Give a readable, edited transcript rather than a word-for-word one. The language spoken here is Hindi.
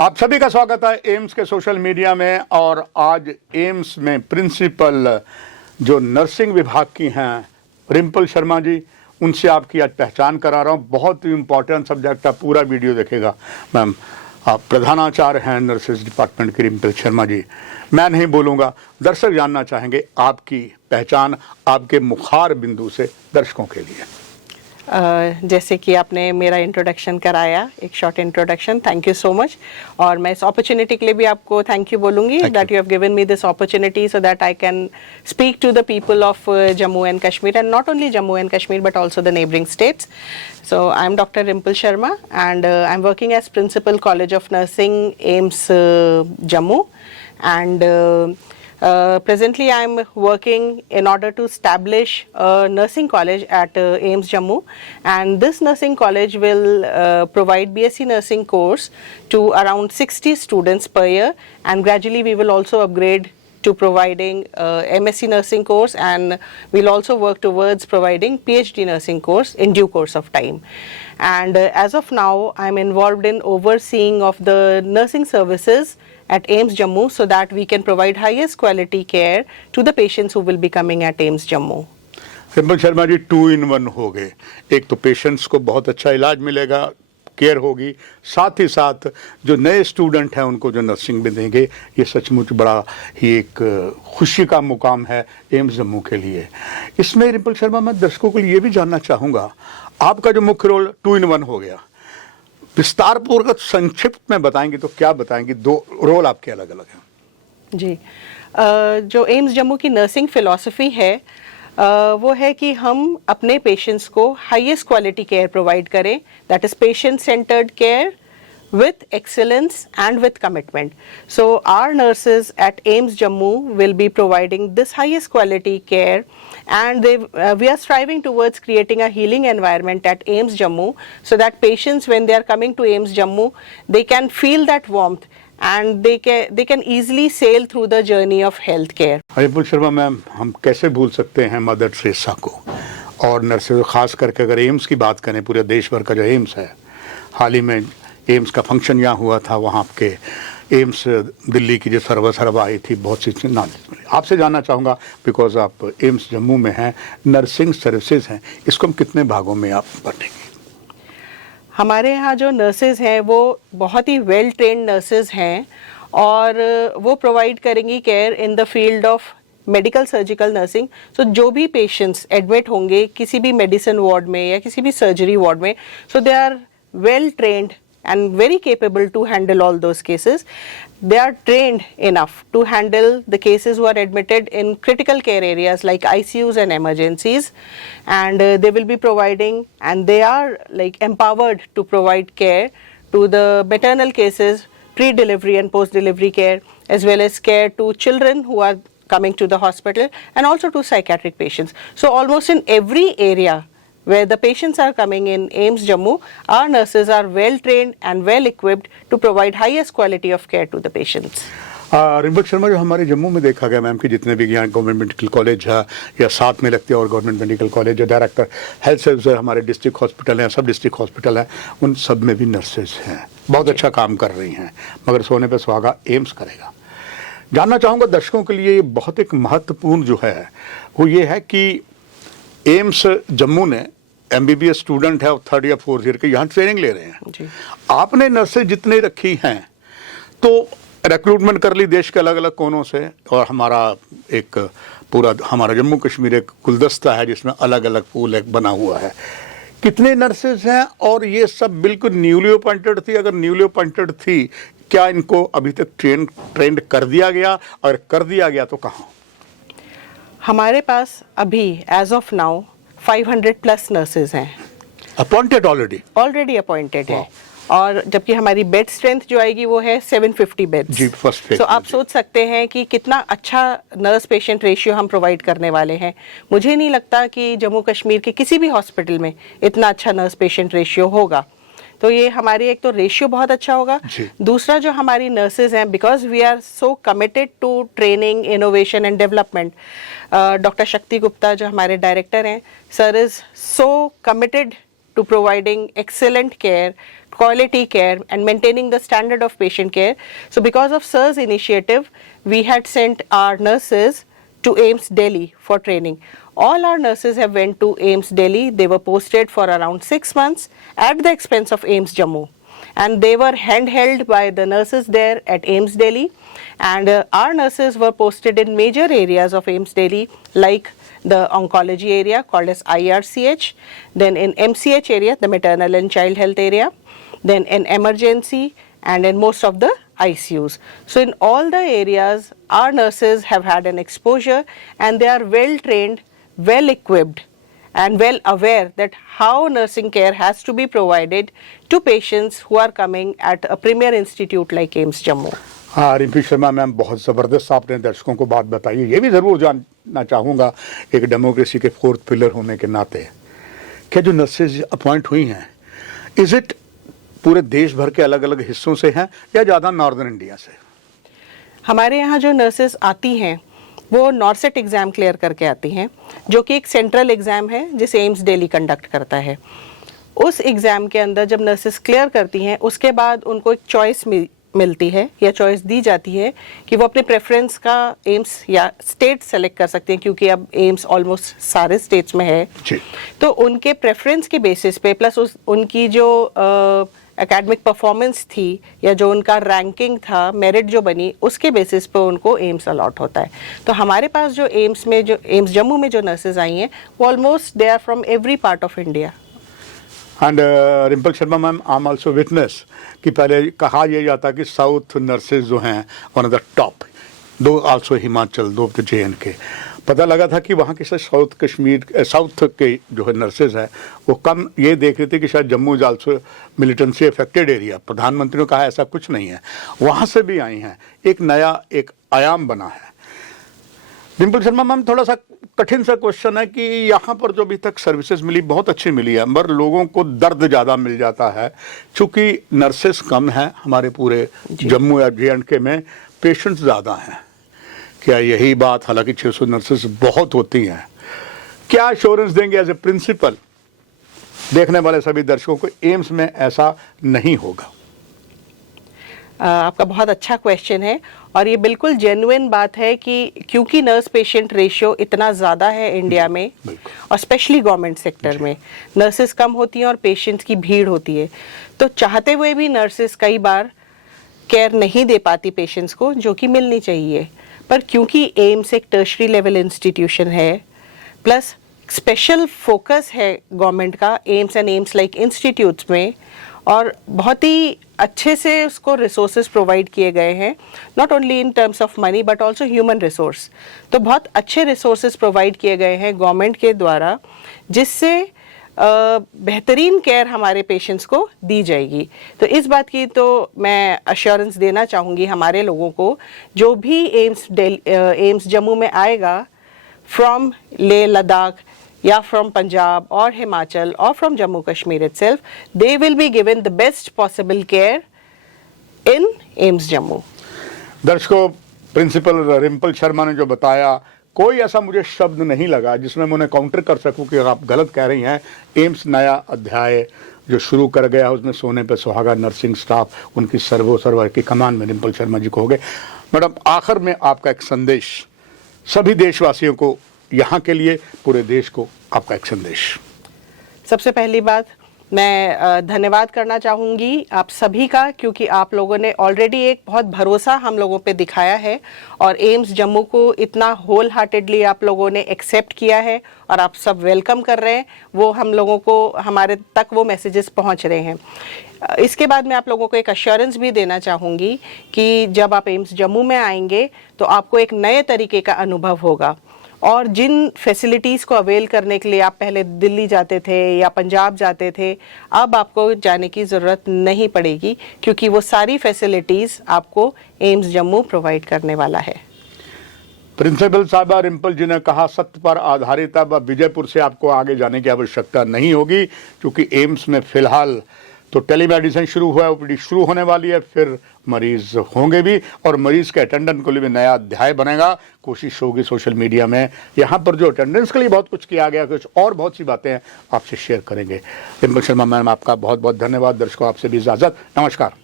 आप सभी का स्वागत है एम्स के सोशल मीडिया में। और आज एम्स में प्रिंसिपल जो नर्सिंग विभाग की हैं रिम्पल शर्मा जी, उनसे आपकी आज पहचान करा रहा हूँ। बहुत ही इम्पोर्टेंट सब्जेक्ट है, पूरा वीडियो देखेगा। मैम, आप प्रधानाचार्य हैं नर्सेज डिपार्टमेंट की रिम्पल शर्मा जी। मैं नहीं बोलूँगा, दर्शक जानना चाहेंगे आपकी पहचान आपके मुखार बिंदु से दर्शकों के लिए। जैसे कि आपने मेरा इंट्रोडक्शन कराया, एक short introduction, thank you so much. और मैं इस अपॉर्चुनिटी के लिए भी आपको थैंक यू बोलूँगी that you have given me this opportunity so that I can speak to the people of Jammu and Kashmir, and not only Jammu and Kashmir but also the neighboring states. So I am Dr. Rimpal Sharma and I am working as Principal College of Nursing, AIIMS Jammu, and presently I am working in order to establish a nursing college at AIIMS Jammu, and this nursing college will provide BSc nursing course to around 60 students per year, and gradually we will also upgrade to providing MSc nursing course, and we'll also work towards providing PhD nursing course in due course of time. And as of now, I'm involved in overseeing of the nursing services at AIIMS Jammu so that we can provide highest quality care to the patients who will be coming at AIIMS Jammu. Rimpal Sharma ji, 2 in 1 हो गए। एक तो पेशेंट्स को बहुत अच्छा इलाज मिलेगा, केयर होगी, साथ ही साथ जो नए स्टूडेंट हैं उनको जो नर्सिंग भी देंगे। ये सचमुच बड़ा ही एक खुशी का मुकाम है एम्स जम्मू के लिए। इसमें रिम्पल शर्मा, मैं दर्शकों के लिए ये भी जानना चाहूँगा, आपका जो मुख्य रोल 2 in 1 हो गया, विस्तारपूर्वक संक्षिप्त में बताएंगे तो क्या बताएंगे? 2 रोल आपके अलग अलग हैं। जी, जो एम्स जम्मू की नर्सिंग फिलॉसफी है वो है कि हम अपने पेशेंट्स को हाईएस्ट क्वालिटी केयर प्रोवाइड करें, that is patient centred care with excellence and with commitment. So our nurses at AIIMS Jammu will be providing this highest quality care, and we are striving towards creating a healing environment at AIIMS Jammu so that patients, when they are coming to AIIMS Jammu, they can feel that warmth and they can easily sail through the journey of healthcare. Rimpal Sharma ma'am, हम कैसे भूल सकते हैं मदर टेरेसा को और नर्सेज, खास करके अगर एम्स की बात करें, पूरे देश भर का जो एम्स है। हाल ही में एम्स का फंक्शन यहाँ हुआ था, वहाँ आपके एम्स दिल्ली की जो सर्वा आई थी, बहुत सी नॉलेज मिली। आपसे जानना चाहूँगा, बिकॉज आप एम्स जम्मू में हैं, नर्सिंग सर्विसेज हैं, इसको हम कितने भागों में आप बांटेंगे? हमारे यहाँ जो नर्सेज हैं वो बहुत ही वेल ट्रेन्ड नर्सेज हैं और वो प्रोवाइड करेंगी care in the field of medical surgical nursing. So जो भी पेशेंट्स एडमिट होंगे किसी भी मेडिसिन वार्ड में या किसी भी सर्जरी वार्ड में, so they are well trained and very capable to handle all those cases. They are trained enough to handle the cases who are admitted in critical care areas like ICUs and emergencies, and they will be providing, and they are like empowered to provide care to the maternal cases, pre-delivery and post-delivery care, as well as care to children who are coming to the hospital, and also to psychiatric patients. So almost in every area where the patients are coming in AIIMS Jammu, our nurses are well trained and well equipped to provide highest quality of care to the patients. Rimpal Sharma, जो हमारे जम्मू में देखा गया मैम कि जितने भी यहाँ गवर्नमेंट मेडिकल कॉलेज है या साथ में लगते हैं और गवर्नमेंट मेडिकल कॉलेज, जो डायरेक्टर हेल्थ सर्विस है, हमारे डिस्ट्रिक्ट हॉस्पिटल हैं, सब डिस्ट्रिक्ट हॉस्पिटल हैं, उन सब में भी नर्सेज हैं, बहुत अच्छा काम कर रही हैं, मगर सोने पर सुहागा एम्स करेगा। जानना चाहूँगा दर्शकों के लिए बहुत एक महत्वपूर्ण जो है वो ये है कि एम्स जम्मू ने MBBS स्टूडेंट है, 3rd या 4th ईयर के यहाँ ट्रेनिंग ले रहे हैं जी। आपने नर्सेज जितने रखी हैं तो रिक्रूटमेंट कर ली देश के अलग अलग कोनों से, और हमारा एक पूरा हमारा जम्मू कश्मीर एक गुलदस्ता है जिसमें अलग अलग पूल एक बना हुआ है। कितने नर्सेज हैं और ये सब बिल्कुल न्यूली अपॉइंटेड थी? अगर न्यूली अपॉइंटेड थी, क्या इनको अभी तक ट्रेंड कर दिया गया? अगर कर दिया गया तो कहाँ? हमारे पास अभी as of now 500 plus nurses हैं अपॉइंटेड, ऑलरेडी अपॉइंटेड है, और जबकि हमारी बेड स्ट्रेंथ जो आएगी वो है 750 बेड्स जी, फर्स्ट फेज। तो आप सोच सकते हैं कि कितना अच्छा नर्स पेशेंट रेशियो हम प्रोवाइड करने वाले हैं। मुझे नहीं लगता कि जम्मू कश्मीर के किसी भी हॉस्पिटल में इतना अच्छा नर्स पेशेंट रेशियो होगा। तो ये हमारी एक तो रेशियो बहुत अच्छा होगा, दूसरा जो हमारी नर्सेज हैं, because we are so committed to training, innovation and development. Doctor Shakti Gupta जो हमारे डायरेक्टर हैं, sir is so committed to providing excellent care, quality care, and maintaining the standard of patient care. So because of Sir's initiative, we had sent our nurses to AIIMS Delhi for training. All our nurses have went to AIIMS Delhi. They were posted for around 6 months at the expense of AIIMS Jammu. And they were handheld by the nurses there at AIIMS Delhi. And our nurses were posted in major areas of AIIMS Delhi, like the oncology area called as IRCH, then in MCH area, the maternal and child health area, then in emergency, and in most of the ICUs. So in all the areas, our nurses have had an exposure, and they are well trained, well equipped, and well aware that how nursing care has to be provided to patients who are coming at a premier institute like AIIMS Jammu. हाँ, रिम्पी शर्मा मैम, बहुत ज़बरदस्त आपने दर्शकों को बात बताई है। ये भी ज़रूर जानना चाहूँगा, एक डेमोक्रेसी के फोर्थ पिलर होने के नाते, क्या जो नर्सेज अपॉइंट हुई हैं, इज़ इट पूरे देश भर के अलग अलग हिस्सों से हैं या ज़्यादा नॉर्दर्न इंडिया से? हमारे यहाँ जो नर्सेज आती हैं वो नॉर्सेट एग्ज़ाम क्लियर करके आती हैं, जो कि एक सेंट्रल एग्ज़ाम है जिसे एम्स दिल्ली कंडक्ट करता है। उस एग्ज़ाम के अंदर जब नर्सेज क्लियर करती हैं, उसके बाद उनको एक चॉइस मिलती है या चॉइस दी जाती है कि वो अपने प्रेफरेंस का एम्स या स्टेट सेलेक्ट कर सकते हैं, क्योंकि अब एम्स ऑलमोस्ट सारे स्टेट्स में है। तो उनके प्रेफरेंस के बेसिस पे प्लस उनकी जो एकेडमिक परफॉर्मेंस थी या जो उनका रैंकिंग था, मेरिट जो बनी, उसके बेसिस पे उनको एम्स अलॉट होता है। तो हमारे पास जो एम्स जम्मू में जो नर्सेज आई हैं, वो almost they are from every part of India. And Rimpal Sharma ma'am, I am also witness कि पहले कहा यह जाता कि साउथ नर्सेज जो हैं वन ऑफ द टॉप, दो आल्सो हिमाचल, दो ऑफ द JNK। पता लगा था कि वहाँ के साउथ के जो है नर्सेज है वो कम ये देख रहे थे कि शायद Jammu is also militancy affected area. प्रधानमंत्री ने कहा ऐसा कुछ नहीं है, वहाँ से भी आई हैं, एक नया एक आयाम बना है। डिम्पल शर्मा मैम, थोड़ा सा कठिन सा क्वेश्चन है कि यहाँ पर जो अभी तक सर्विसेज मिली बहुत अच्छी मिली है, मगर लोगों को दर्द ज़्यादा मिल जाता है क्योंकि नर्सेज कम हैं हमारे पूरे जम्मू या JNK में, पेशेंट्स ज़्यादा हैं। क्या यही बात, हालांकि 600 नर्सेज बहुत होती हैं, क्या एश्योरेंस देंगे एज ए प्रिंसिपल देखने वाले सभी दर्शकों को एम्स में ऐसा नहीं होगा? आपका बहुत अच्छा क्वेश्चन है और ये बिल्कुल जेन्युइन बात है कि क्योंकि नर्स पेशेंट रेशियो इतना ज़्यादा है इंडिया में और स्पेशली गवर्नमेंट सेक्टर में, नर्सेज कम होती हैं और पेशेंट्स की भीड़ होती है, तो चाहते हुए भी नर्सेज कई बार केयर नहीं दे पाती पेशेंट्स को जो कि मिलनी चाहिए। पर क्योंकि एम्स एक टर्शरी लेवल इंस्टीट्यूशन है, प्लस स्पेशल फोकस है गवर्नमेंट का AIIMS and AIIMS like institutes में, और बहुत ही अच्छे से उसको रिसोर्सेज प्रोवाइड किए गए हैं, not only in terms of money but also human resource. तो बहुत अच्छे रिसोर्सेज प्रोवाइड किए गए हैं गवर्नमेंट के द्वारा, जिससे बेहतरीन केयर हमारे पेशेंट्स को दी जाएगी। तो इस बात की तो मैं अश्योरेंस देना चाहूँगी हमारे लोगों को, जो भी एम्स जम्मू में आएगा फ्रॉम लेह लद्दाख या फ्रॉम पंजाब और हिमाचल और from Jammu Kashmir itself, they will be given the best possible care in AIIMS Jammu. दर्शकों, प्रिंसिपल रिम्पल शर्मा ने जो बताया, कोई ऐसा मुझे शब्द नहीं लगा जिसमें मैं उन्हें काउंटर कर सकूं कि आप गलत कह रही हैं। एम्स नया अध्याय जो शुरू कर गया है, उसमें सोने पे सुहागा नर्सिंग स्टाफ उनकी सर्वर की कमान में रिम्पल शर्मा जी को हो गए। मैडम, आखिर में आपका एक संदेश सभी देशवासियों को, यहाँ के लिए पूरे देश को आपका एक संदेश। सबसे पहली बात, मैं धन्यवाद करना चाहूँगी आप सभी का, क्योंकि आप लोगों ने ऑलरेडी एक बहुत भरोसा हम लोगों पे दिखाया है और एम्स जम्मू को इतना होल हार्टेडली आप लोगों ने एक्सेप्ट किया है और आप सब वेलकम कर रहे हैं, वो हम लोगों को, हमारे तक वो मैसेजेस पहुंच रहे हैं। इसके बाद मैं आप लोगों को एक अश्योरेंस भी देना चाहूँगी कि जब आप एम्स जम्मू में आएंगे तो आपको एक नए तरीके का अनुभव होगा, और जिन फैसिलिटीज़ को अवेल करने के लिए आप पहले दिल्ली जाते थे या पंजाब जाते थे, अब आपको जाने की ज़रूरत नहीं पड़ेगी, क्योंकि वो सारी फैसिलिटीज़ आपको एम्स जम्मू प्रोवाइड करने वाला है। प्रिंसिपल साहबा रिम्पल जी ने कहा, सत्य पर आधारित अब विजयपुर से आपको आगे जाने की आवश्यकता नहीं होगी, क्योंकि एम्स में फ़िलहाल तो टेलीमेडिसिन शुरू हुआ है, ओपीडी शुरू होने वाली है, फिर मरीज होंगे भी और मरीज के अटेंडेंट के लिए भी नया अध्याय बनेगा। कोशिश होगी सोशल मीडिया में यहाँ पर जो अटेंडेंस के लिए बहुत कुछ किया गया, कुछ और बहुत सी बातें आपसे शेयर करेंगे। डिम्पल शर्मा मैम, आपका बहुत बहुत धन्यवाद। दर्शकों, आपसे भी इजाज़त, नमस्कार।